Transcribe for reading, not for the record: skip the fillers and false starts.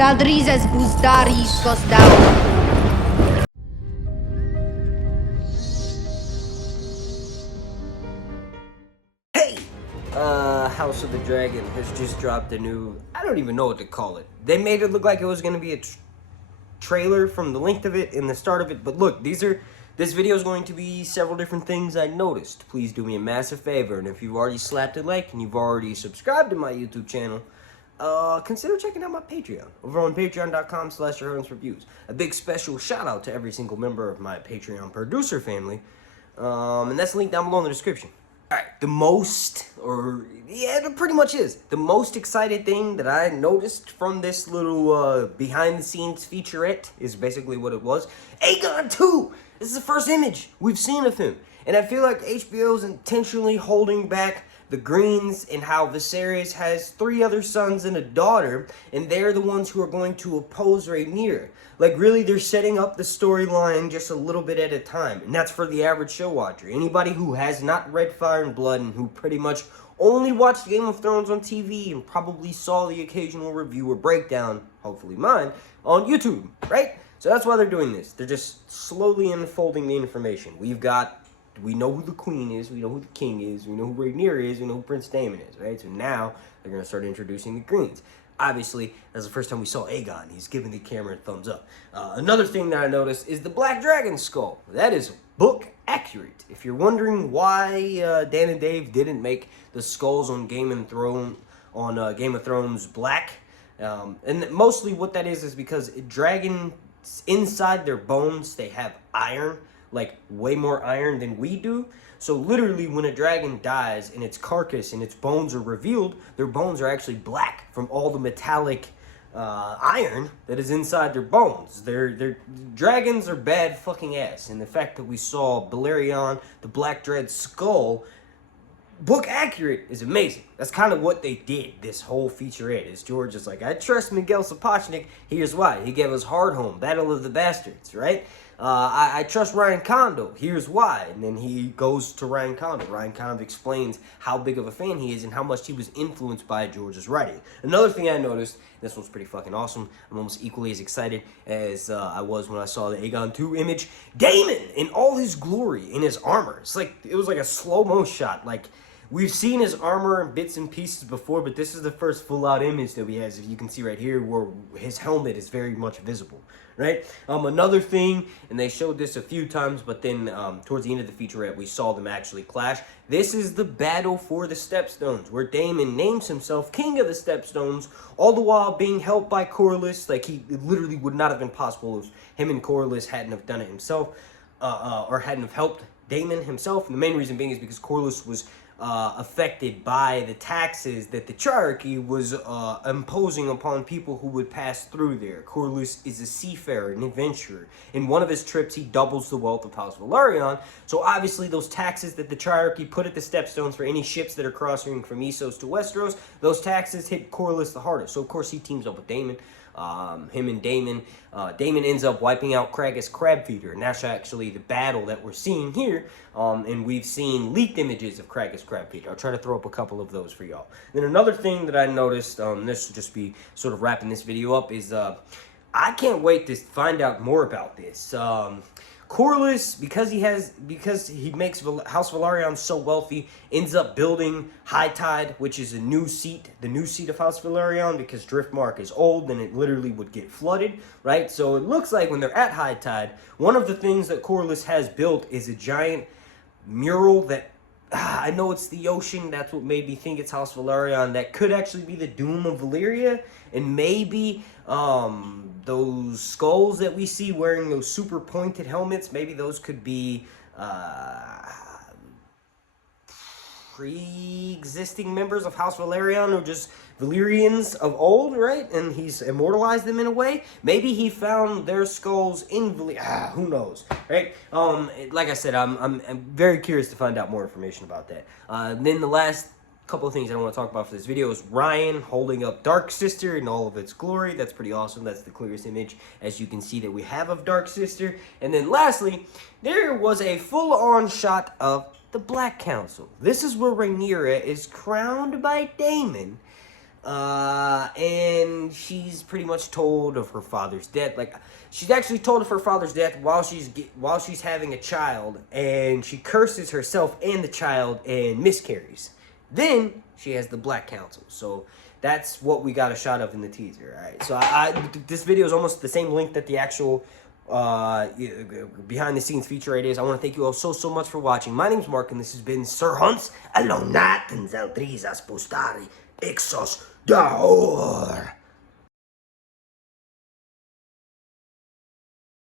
Zaldrizes buzdaris gosdau. House of the Dragon has just dropped a new, I don't even know what to call it. They made it look like it was going to be a trailer from the length of it and the start of it, but look, this video is going to be several different things I noticed. Please do me a massive favor, and if you've already slapped a like and you've already subscribed to my YouTube channel, consider checking out my Patreon over on patreon.com/reviews. A big special shout out to every single member of my Patreon producer family, and that's linked down below in the description. Alright, it pretty much is. The most excited thing that I noticed from this little behind-the-scenes featurette is basically what it was. Aegon 2! This is the first image we've seen of him. And I feel like HBO is intentionally holding back the Greens and how Viserys has 3 other sons and a daughter, and they're the ones who are going to oppose Rhaenyra. Like, really, they're setting up the storyline just a little bit at a time, and that's for the average show watcher. Anybody who has not read Fire and Blood and who pretty much only watched Game of Thrones on TV and probably saw the occasional review or breakdown, hopefully mine, on YouTube, right? So that's why they're doing this. They're just slowly unfolding the information. We know who the queen is, we know who the king is, we know who Rhaenyra is, we know who Prince Daemon is, right? So now they're going to start introducing the Greens. Obviously, that's the first time we saw Aegon. He's giving the camera a thumbs up. Another thing that I noticed is the Black Dragon skull. That is book accurate. If you're wondering why Dan and Dave didn't make the skulls on Game of Thrones black, and mostly what that is because dragons, inside their bones, they have iron, like way more iron than we do. So literally when a dragon dies and its carcass and its bones are revealed, their bones are actually black from all the metallic iron that is inside their bones. Their dragons are bad fucking ass. And the fact that we saw Balerion, the Black Dread skull, book accurate is amazing. That's kind of what they did this whole featurette. Is George is like, I trust Miguel Sapochnik. Here's why. He gave us Hardhome, Battle of the Bastards, right? I trust Ryan Condal. Here's why. And then he goes to Ryan Condal. Ryan Condal explains how big of a fan he is and how much he was influenced by George's writing. Another thing I noticed, this one's pretty fucking awesome. I'm almost equally as excited as I was when I saw the Aegon 2 image. Daemon in all his glory, in his armor. It was like a slow-mo shot. Like, we've seen his armor in bits and pieces before, but this is the first full-out image that we have, as you can see right here, where his helmet is very much visible, right? Another thing, and they showed this a few times, but then towards the end of the featurette, we saw them actually clash. This is the battle for the Stepstones, where Daemon names himself King of the Stepstones, all the while being helped by Corlys. Like, it literally would not have been possible if him and Corlys hadn't have done it himself, or hadn't have helped Daemon himself. And the main reason being is because Corlys was affected by the taxes that the Triarchy was imposing upon people who would pass through there. Corlys is a seafarer, an adventurer. In one of his trips, he doubles the wealth of House Velaryon. So obviously those taxes that the Triarchy put at the Stepstones for any ships that are crossing from Essos to Westeros, those taxes hit Corlys the hardest. So of course he teams up with Daemon. Him and Daemon ends up wiping out Kragus Crabfeeder, and that's actually the battle that we're seeing here. And we've seen leaked images of Kragus Crabfeeder. I'll try to throw up a couple of those for y'all. Then another thing that I noticed, this will just be sort of wrapping this video up, is I can't wait to find out more about this. Corlys, because he makes House Velaryon so wealthy, ends up building High Tide, which is the new seat of House Velaryon, because Driftmark is old and it literally would get flooded, right? So it looks like when they're at High Tide, one of the things that Corlys has built is a giant mural that, I know it's the ocean, that's what made me think it's House Velaryon, that could actually be the Doom of Valyria, and maybe those skulls that we see wearing those super pointed helmets, maybe those could be pre-existing members of House Velaryon, or just Valyrians of old, right? And he's immortalized them in a way. Maybe he found their skulls in Valyria. Who knows, right? Like I said, I'm very curious to find out more information about that. Then the last couple of things I want to talk about for this video is Ryan holding up Dark Sister in all of its glory. That's pretty awesome. That's the clearest image, as you can see, that we have of Dark Sister. And then lastly, there was a full-on shot of the Black Council. This is where Rhaenyra is crowned by Daemon. And she's pretty much told of her father's death. Like, she's actually told of her father's death while she's having a child, and she curses herself and the child and miscarries. Then she has the Black Council. So that's what we got a shot of in the teaser. All right. So this video is almost the same length that the actual behind the scenes featurette is. I want to thank you all so much for watching. My name's Mark, and this has been Sir Hunts. Along natins altrizas postari exos daor.